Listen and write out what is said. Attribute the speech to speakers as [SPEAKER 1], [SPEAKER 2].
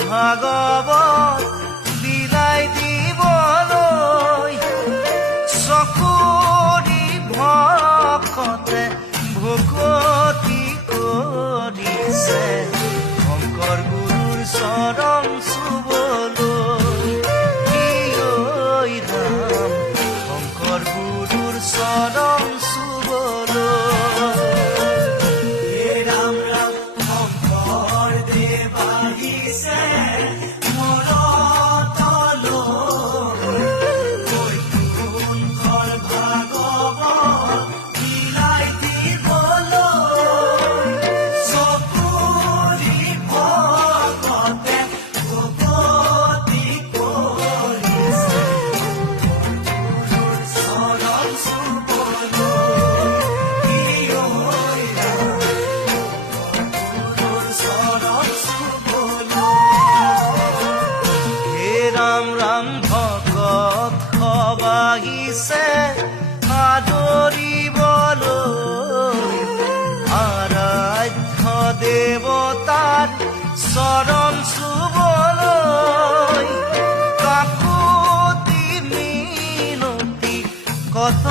[SPEAKER 1] ভাগৱত বিলাই দিবলৈ চকুৰি ভকতে ভকতি কৰিছে শংকৰ গুৰুৰ চৰণ সবাহিছে আদৰিবলৈ আৰাধ্য দেৱতাৰ চৰণ চুবলৈ কাকুতি মিনতি কথ